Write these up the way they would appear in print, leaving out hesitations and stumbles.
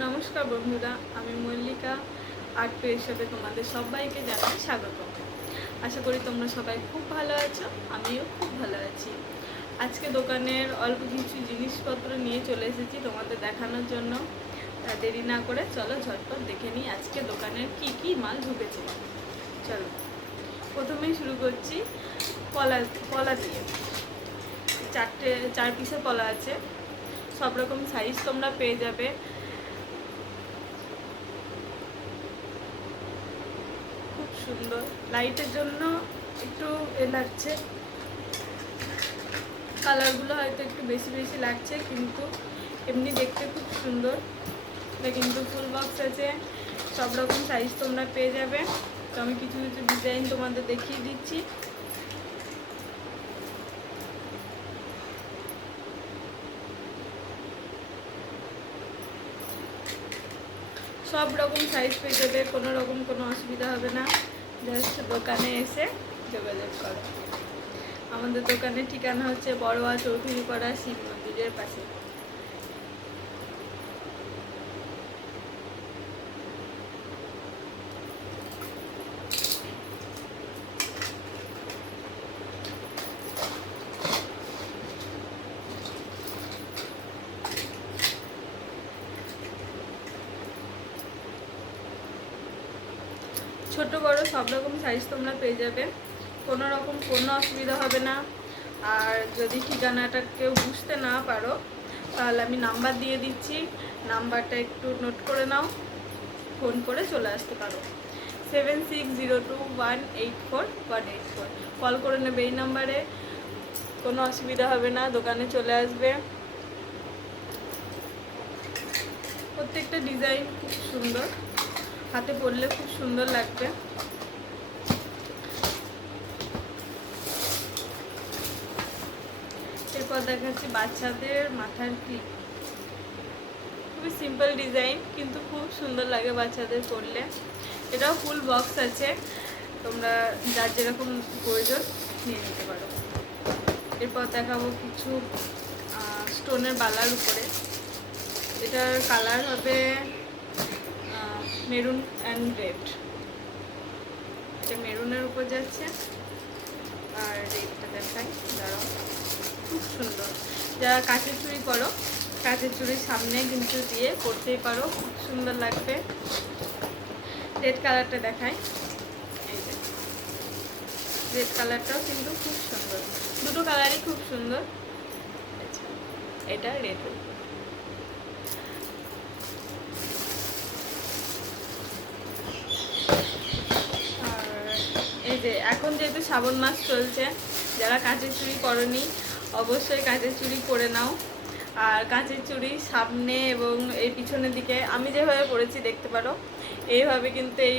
নমস্কার বন্ধুরা, আমি মল্লিকা আর্ট পেশাতে তোমাদের সবাইকে জানাই স্বাগত। আশা করি তোমরা সবাই খুব ভালো আছো, আমিও খুব ভালো আছি। আজকে দোকানের অল্প কিছু জিনিসপত্র নিয়ে চলে এসেছি তোমাদের দেখানোর জন্য। দেরি না করে চলো ঝটপট দেখে নিই আজকে দোকানের কি কি মাল ঢুকেছে। চলো, প্রথমেই শুরু করছি পলা দিয়ে। 4 পিসের পলা আছে, সব রকম সাইজ তোমরা পেয়ে যাবে। খুব সুন্দর, লাইটের জন্য একটু লাগছে, কালারগুলো হয়তো একটু বেশি বেশি লাগছে, কিন্তু এমনি দেখতে খুব সুন্দর। এটা কিন্তু ফুল বক্স আছে, সব রকম সাইজ তোমরা পেয়ে যাবে। তো আমি কিছু কিছু ডিজাইন তোমাদের দেখিয়ে দিচ্ছি। সব রকম সাইজ পেয়ে যাবে, কোনো রকম কোনো অসুবিধা হবে না। জাস্ট দোকানে এসে যোগাযোগ করো। আমাদের দোকানের ঠিকানা হচ্ছে বড়োয়া চৌধুরীপাড়া শিব মন্দিরের পাশে। ছোট বড় সব রকম সাইজ তোমরা পেয়ে যাবে, কোনো রকম কোনো অসুবিধা হবে না। আর যদি ঠিকানাটা কেউ বুঝতে না পারো তাহলে আমি নাম্বার দিয়ে দিচ্ছি, নাম্বারটা একটু নোট করে নাও, ফোন করে চলে আসতে পারো। 7602184184। কল করে নেবে এই নাম্বারে, কোনো অসুবিধা হবে না, দোকানে চলে আসবে। প্রত্যেকটা ডিজাইন খুব সুন্দর, হাতে পরলে খুব সুন্দর লাগবে। এরপর দেখাচ্ছি বাচ্চাদের মাথার ক্লিপ। খুবই সিম্পল ডিজাইন, কিন্তু খুব সুন্দর লাগে বাচ্চাদের পরলে। এটাও ফুল বক্স আছে, তোমরা যার যেরকম প্রয়োজন নিয়ে নিতে পারো। এরপর দেখাবো কিছু স্টোনের বালার উপরে। এটার কালার হবে মেরুন অ্যান্ড রেড। এটা মেরুনের উপর যাচ্ছে, আর রেডটা দেখাই, দাঁড়াও। খুব সুন্দর, যারা কাঁচের চুড়ি করো, কাঁচের চুড়ির সামনে কিন্তু দিয়ে পরতেই পারো, খুব সুন্দর লাগবে। রেড কালারটা দেখাই, এই যে রেড কালারটাও কিন্তু খুব সুন্দর, দুটো কালারই খুব সুন্দর। আচ্ছা, এটা রেড। এই যে এখন যেহেতু শ্রাবণ মাস চলছে, যারা কাঁচের চুড়ি করনি অবশ্যই কাঁচের চুড়ি করে নাও। আর কাঁচের চুড়ি সামনে এবং এই পিছনের দিকে আমি যেভাবে পরেছি দেখতে পারো, এইভাবে কিন্তু এই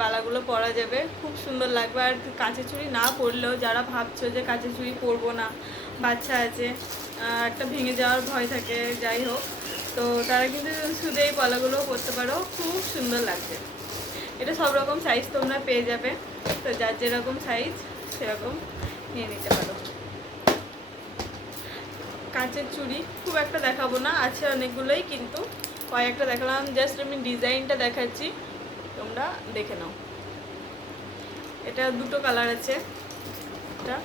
বালাগুলো পরা যাবে, খুব সুন্দর লাগবে। আর কাঁচের চুড়ি না পরলেও যারা ভাবছো যে কাঁচের চুড়ি পরবো না, বাচ্চা আছে, একটা ভেঙে যাওয়ার ভয় থাকে, যাই হোক, তো তারা কিন্তু শুধু এই পলাগুলো পরতে পারো, খুব সুন্দর লাগবে। এটা সব রকম সাইজ তোমরা পেয়ে যাবে, তো যার যেরকম সাইজ সেরকম নিয়ে নিতে পারো। কাঁচের চুড়ি খুব একটা দেখাবো না, আছে অনেকগুলোই, কিন্তু কয়েকটা দেখালাম, জাস্ট আমি ডিজাইনটা দেখাচ্ছি, তোমরা দেখে নাও। এটা দুটো কালার আছে, এটা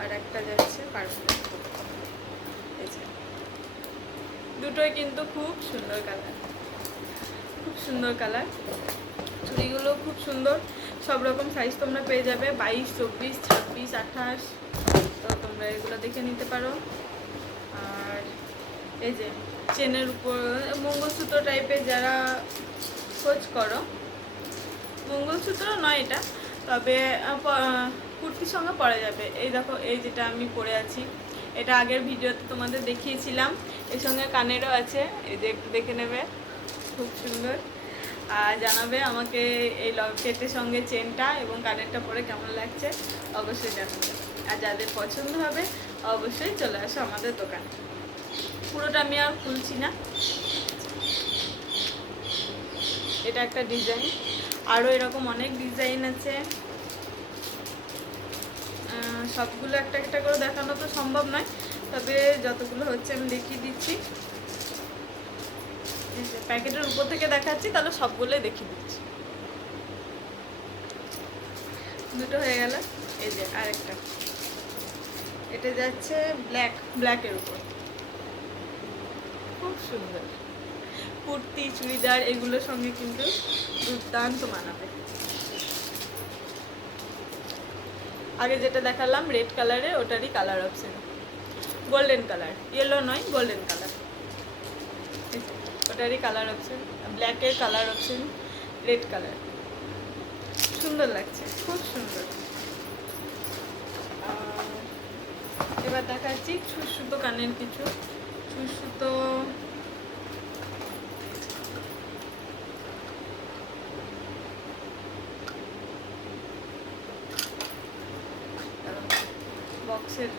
আর একটা যাচ্ছে পার্পল। দুটোই কিন্তু খুব সুন্দর কালার, খুব সুন্দর কালার। চুড়িগুলো খুব সুন্দর, সব রকম সাইজ তোমরা পেয়ে যাবে, 22, 24, 26, 28। তো তোমরা এগুলো দেখে নিতে পারো। আর এই যে চেনের উপর মঙ্গলসূত্র টাইপের যারা খোঁজ করো, মঙ্গলসূত্র নয় এটা, তবে কুর্তির সঙ্গে পরা যাবে। এই দেখো, এই যেটা আমি পরে আছি, এটা আগের ভিডিওতে তোমাদের দেখিয়েছিলাম। এর সঙ্গে কানেরও আছে, এই যে একটু দেখে নেবে, খুব সুন্দর। আর জানাবে আমাকে এই লকেটের সঙ্গে চেনটা এবং কানেরটা পরে কেমন লাগছে, অবশ্যই জানাবে। আর যাদের পছন্দ হবে অবশ্যই চলে আসো আমাদের দোকানে। পুরোটা আমি আর খুলছি না। এটা একটা ডিজাইন, আরও এরকম অনেক ডিজাইন আছে, সবগুলো একটা একটা করে দেখানো তো সম্ভব নয়, তবে যতগুলো হচ্ছে আমি দেখিয়ে দিচ্ছি। প্যাকেটের উপর থেকে দেখাচ্ছি, তাহলে সবগুলোই দেখিয়ে দিচ্ছি। দুটো হয়ে গেল। এই যে আরেকটা, এটা যাচ্ছে ব্ল্যাকের উপর, খুব সুন্দর। কুর্তি চুড়িদার এগুলোর সঙ্গে কিন্তু দুর্দান্ত মানাবে। আগে যেটা দেখালাম রেড কালারের, ওটারই colour option golden colour, yellow নয় গোল্ডেন কালার, ওটারই কালার অপশন। ব্ল্যাকের কালার অপশন রেড কালার, সুন্দর লাগছে, খুব সুন্দর। এবার দেখাচ্ছি সুতো কানের কিছু সুতো। বক্সের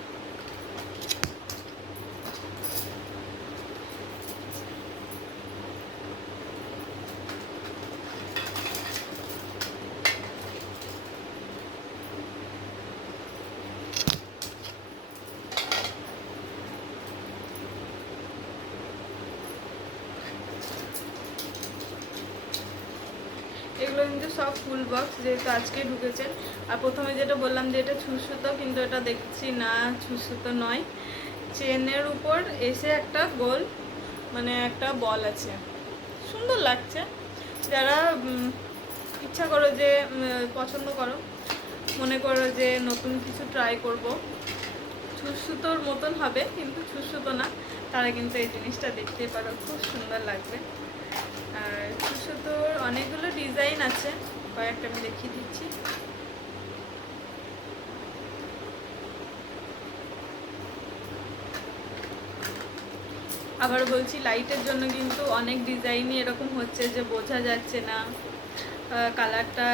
এগুলো কিন্তু সব ফুল বক্স, যেহেতু আজকে ঢুকেছে। আর প্রথমে যেটা বললাম যে এটা ছুঁচসুতো, কিন্তু এটা দেখছি না ছুঁচসুতো নয়। চেনের উপর এসে একটা গোল মানে একটা বল আছে, সুন্দর লাগছে। যারা ইচ্ছা করো যে পছন্দ করো, মনে করো যে নতুন কিছু ট্রাই করব, ছুঁচসুতোর মতন হবে কিন্তু ছুঁচসুতো না, তারা কিন্তু এই জিনিসটা দেখতে পারো, খুব সুন্দর লাগবে। আর ছুঁচসুতোর অনেকগুলো ডিজাইন আছে, কয়েকটা আমি দেখিয়ে দিচ্ছি। আবার বলছি লাইটের জন্য কিন্তু অনেক ডিজাইনই এরকম হচ্ছে যে বোঝা যাচ্ছে না, কালারটা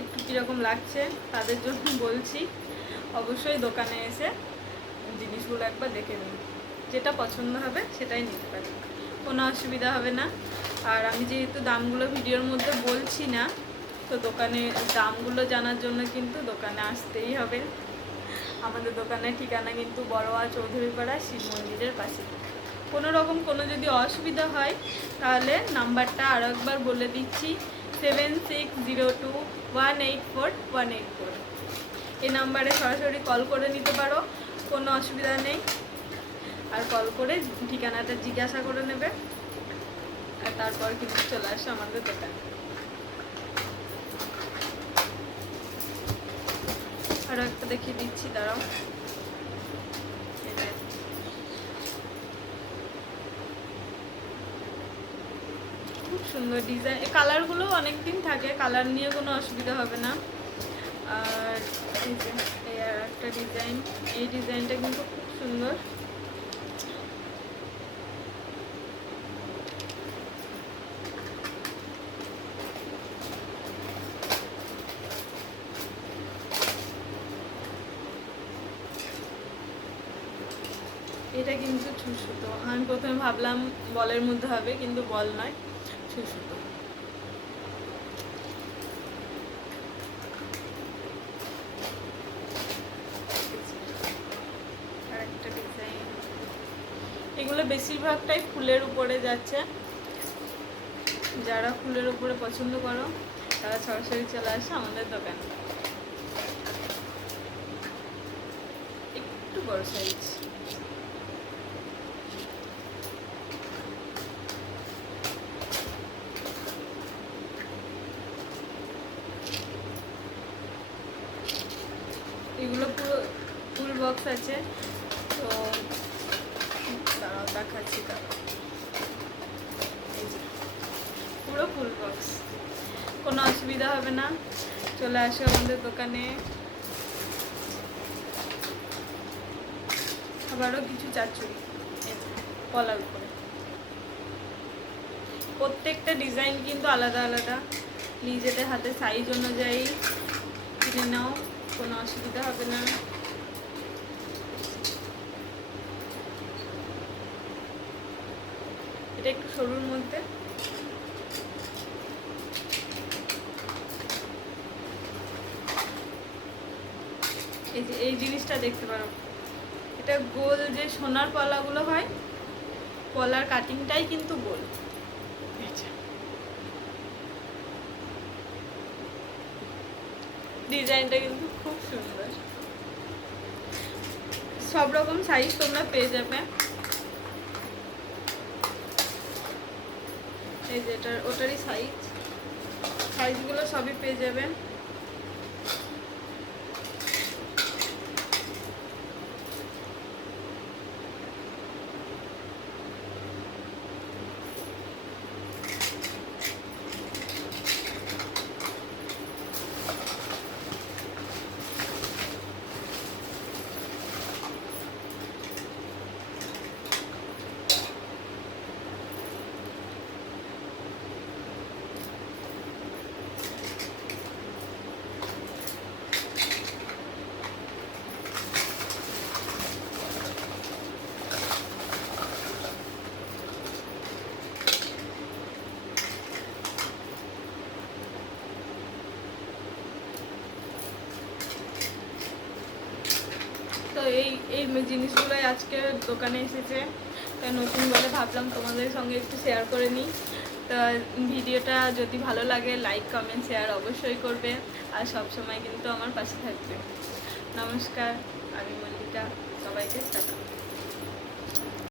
একটু কীরকম লাগছে। তাদের জন্য বলছি অবশ্যই দোকানে এসে জিনিসগুলো একবার দেখে নিন, যেটা পছন্দ হবে সেটাই নিতে পারেন, কোনো অসুবিধা হবে না। আর আমি যেহেতু দামগুলো ভিডিওর মধ্যে বলছি না, তো দোকানে দামগুলো জানার জন্য কিন্তু দোকানে আসতেই হবে। আমাদের দোকানের ঠিকানা কিন্তু বড়োয়া চৌধুরীপাড়া শিব মন্দিরের পাশে। কোনো রকম কোনো যদি অসুবিধা হয় তাহলে নাম্বারটা আরও একবার বলে দিচ্ছি, 7602184184। এই নাম্বারে সরাসরি কল করে নিতে পারো, কোনো অসুবিধা নেই। আর কল করে ঠিকানাটা জিজ্ঞাসা করে নেবে, আর তারপর কিন্তু চলে আসো আমাদের দোকানে। আরও একটা দেখিয়ে দিচ্ছি, দাঁড়াও। খুব সুন্দর ডিজাইন, এই কালারগুলো অনেক দিন থাকে, কালার নিয়ে কোনো অসুবিধা হবে না। আর এই যে এই আর একটা ডিজাইন, এই ডিজাইনটা কিন্তু খুব সুন্দর। এটা কিন্তু ছুঁচসুতো, আমি প্রথমে ভাবলাম বলের মধ্যে হবে, কিন্তু বল নয়, ছুঁচসুতো। আরেকটা ডিজাইন, এগুলো বেশিরভাগটাই ফুলের উপরে যাচ্ছে। যারা ফুলের উপরে পছন্দ করো তারা সরাসরি চলে আসে আমাদের দোকানে। একটু বড় সাইজ, এগুলো পুরো ফুল বক্স আছে। তো দাঁড়াও দেখাচ্ছি, পুরো ফুল বক্স, কোনো অসুবিধা হবে না, চলে আসো আমাদের দোকানে। আবারও কিছু চাচুরি কলার উপরে, প্রত্যেকটা ডিজাইন কিন্তু আলাদা আলাদা, নিজেদের হাতে সাইজ অনুযায়ী কিনে নাও, কোনো অসুবিধা হবে না। এটা একটু সরুর মধ্যে, এই যে এই জিনিসটা দেখতে পারো, এটা গোল যে সোনার পলাগুলো হয়, পলার কাটিংটাই কিন্তু গোল। আচ্ছা, ডিজাইনটা কিন্তু খুব সুন্দর। সব রকম সাইজ তোমরা পেয়ে যাবে। এই যে ওটারই সাইজগুলো সবই পেয়ে যাবে। তো এই জিনিসগুলোই আজকে দোকানে এসেছে, তাই নতুন বলে ভাবলাম তোমাদের সঙ্গে একটু শেয়ার করে নিই। তো ভিডিওটা যদি ভালো লাগে লাইক কমেন্ট শেয়ার অবশ্যই করবে, আর সব সময় কিন্তু আমার পাশে থাকবে। নমস্কার, আমি মল্লিকা, সবাইকে টাটা।